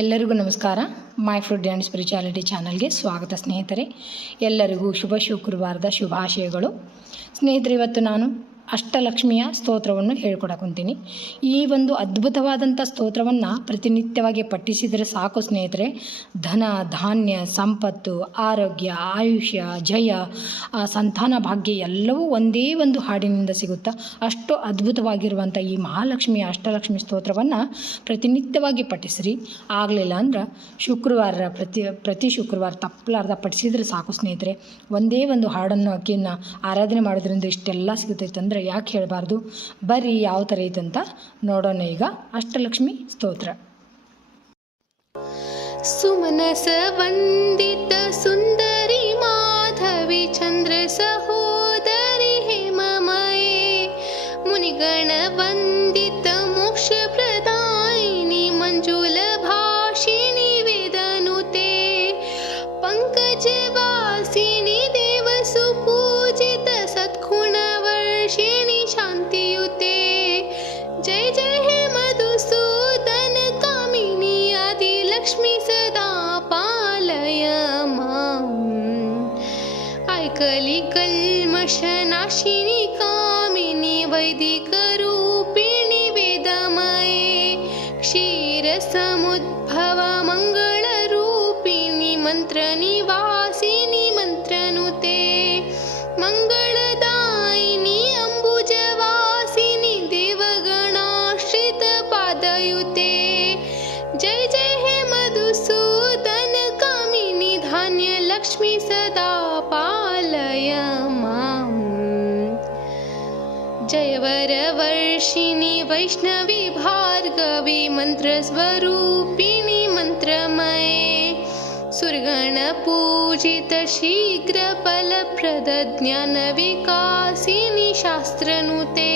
ಎಲ್ಲರಿಗೂ ನಮಸ್ಕಾರ. My food and spirituality ಚಾನಲ್ಗೆ ಸ್ವಾಗತ ಸ್ನೇಹಿತರೆ. ಎಲ್ಲರಿಗೂ ಶುಭ ಶುಕ್ರವಾರದ ಶುಭಾಶಯಗಳು. ಸ್ನೇಹಿತರೆ, ಇವತ್ತು ನಾನು ಅಷ್ಟಲಕ್ಷ್ಮಿಯ ಸ್ತೋತ್ರವನ್ನು ಹೇಳ್ಕೊಡಕೊಂತೀನಿ. ಈ ಒಂದು ಅದ್ಭುತವಾದಂಥ ಸ್ತೋತ್ರವನ್ನು ಪ್ರತಿನಿತ್ಯವಾಗಿ ಪಠಿಸಿದರೆ ಸಾಕು ಸ್ನೇಹಿತರೆ. ಧನ, ಧಾನ್ಯ, ಸಂಪತ್ತು, ಆರೋಗ್ಯ, ಆಯುಷ್ಯ, ಜಯ, ಸಂತಾನ ಭಾಗ್ಯ ಎಲ್ಲವೂ ಒಂದೇ ಒಂದು ಹಾಡಿನಿಂದ ಸಿಗುತ್ತಾ. ಅಷ್ಟು ಅದ್ಭುತವಾಗಿರುವಂಥ ಈ ಮಹಾಲಕ್ಷ್ಮಿಯ ಅಷ್ಟಲಕ್ಷ್ಮಿ ಸ್ತೋತ್ರವನ್ನು ಪ್ರತಿನಿತ್ಯವಾಗಿ ಪಠಿಸ್ರಿ. ಆಗಲಿಲ್ಲ ಅಂದ್ರೆ ಶುಕ್ರವಾರ ಪ್ರತಿ ಶುಕ್ರವಾರ ತಪ್ಪಲಾರ್ದ ಪಠಿಸಿದರೆ ಸಾಕು ಸ್ನೇಹಿತರೆ. ಒಂದೇ ಒಂದು ಹಾಡನ್ನು ಆಕೆಯನ್ನು ಆರಾಧನೆ ಮಾಡೋದ್ರಿಂದ ಇಷ್ಟೆಲ್ಲ ಸಿಗುತ್ತೈತೆ ಅಂದರೆ ಯಾಕೆ ಹೇಳಬಾರ್ದು? ಬರ್ರಿ ಯಾವ ಥರ ಐತಂತ ನೋಡೋಣ. ಈಗ ಅಷ್ಟಲಕ್ಷ್ಮಿ ಸ್ತೋತ್ರ. ಸುಮನಸ ವಂದಿತ ಸುಂದರಿ ಮಾಧವಿ ಚಂದ್ರ ಸಹೋದರಿ ಹೇಮಮಯೇ ಮುನಿಗಣ ವಂದಿತ ಮೋಕ್ಷ ಪ್ರದಾಯಿನಿ ಮಂಜುಲ ಭಾಷಿಣಿ ವೇದನುತೆ ಪಂಕಜ ವಾಸಿನಿ ದೇವ ಸುಪೂಜಿತ ಸದ್ಗುಣ वर्षिणी शांतियुते जय जय हे मधुसूदन कामिनी आदि लक्ष्मी सदा पालय माम् ऐकली कल्मषनाशिनी कामिनी वैदिक रूपिणी वेदमये क्षीर समुद्भव मंगल रूपिणी मंत्र निवासिनी मंत्रनुते मंगलदायिनी अंबुजवासिनी देवगणाश्रित पादयुते जय जय हे मधुसूदन कामिनी धान्य लक्ष्मी सदा पालय माम् जयवर वर्षिणी वैष्णवी भार्गवी मंत्रस्वरूपिणी मंत्रमये सुरगण पूजित शीघ्र फलप्रद ज्ञान विकासिनी शास्त्रनुते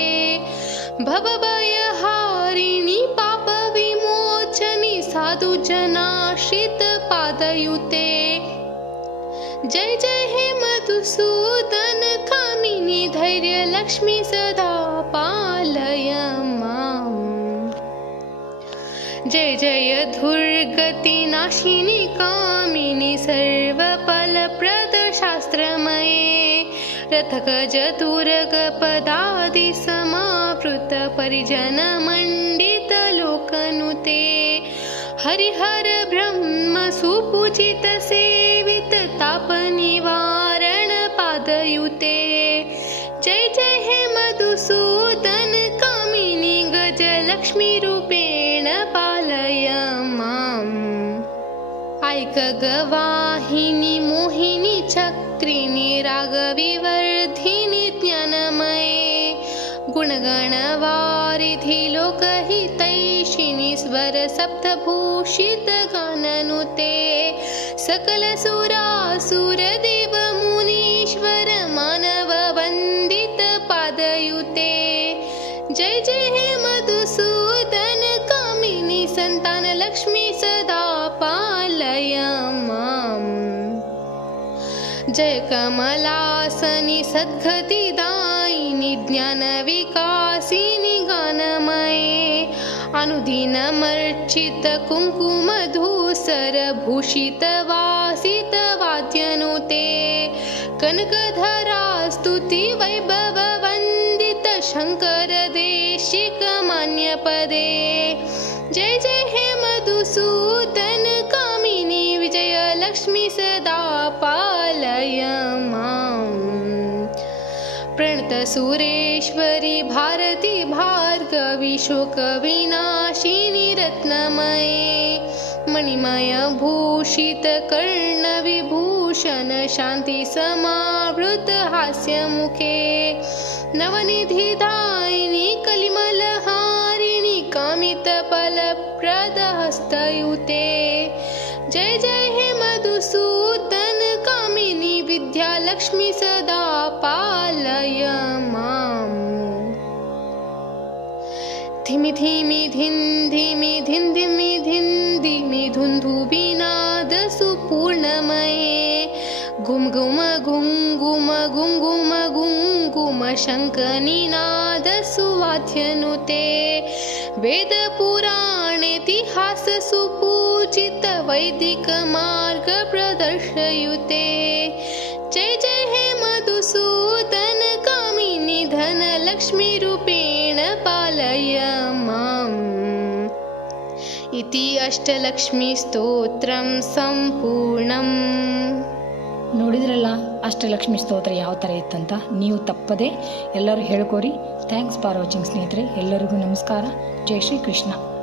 भवभयहारिणी पाप विमोचनी साधु जनाश्रित पादयुते जय जय हे मधुसूदन कामिनी धैर्य लक्ष्मी सदा पालय माम् जय जय दुर्गति नाशिनी कामिनी सर्वफलप्रद शास्त्रमये रथगज तुरग पदादि समावृत परिजन मंडित लोकनुते हरिहर ब्रह्म सुपूजित सेवित ताप निवारण पादयुते जय जय हे मधुसूदन कामिनी गज लक्ष्मी रूपेण पालय माम् ऐक गवाहिनी मोहिनी चक्रिणी रागविवर्धिनी ज्ञानमये गुणगणवारिधि लोकहितैषिणी स्वर सप्तभूषित गाननुते सकल सुरासुर देव मुनीश्वर मानव वंदित पादयुते जय जय हे मधुसूदन कामिनी संतान लक्ष्मी सदा पालय माम् जय कमलासनी सद्गति दायिनी ज्ञान विकासिनी गानमये अनुदिनमर्चित कुंकुम धूसर भूषित वासित वाद्यनुते कनकधरा स्तुति वैभव वंदित शंकर देशिक मान्य पदे जय जय हे मधुसूदन कामिनी विजय लक्ष्मी सदा पालय माम् प्रणत सुरेश्वरी भारती भार्गवी शोक विनाशिनी रत्नमये मणिमय भूषित कर्ण विभूषण शांति समावृत हास्य मुखे नवनिधि दायिनी कलिमलहारिणी कामित फलप्रद हस्तयुते जय जय हे मधुसूदन कामिनी विद्या लक्ष्मी सदा पालय माम् धिमि धिमि धिन धिमि धिन धिमि धिन धिमि धुन्धुबिनाद सुपूर्णमये गुम गुम गुम गुम गुम शङ्खनिनाद सुवाद्यनुते वेद पुराणे इतिहास सुपूजित वैदिक मार्ग प्रदर्शयुते जय जय हे मधुसूदन कामिनी धन लक्ष्मी रूपेण पालय माम् इति अष्टलक्ष्मी स्तोत्रं ಸಂಪೂರ್ಣಂ. ನೋಡಿದ್ರಲ್ಲ ಅಷ್ಟಲಕ್ಷ್ಮಿ ಸ್ತೋತ್ರ ಯಾವ ಥರ ಇತ್ತಂತ. ನೀವು ತಪ್ಪದೆ ಎಲ್ಲರೂ ಹೇಳ್ಕೋರಿ. ಥ್ಯಾಂಕ್ಸ್ ಫಾರ್ ವಾಚಿಂಗ್ ಸ್ನೇಹಿತರೆ. ಎಲ್ಲರಿಗೂ ನಮಸ್ಕಾರ. ಜೈ ಶ್ರೀ ಕೃಷ್ಣ.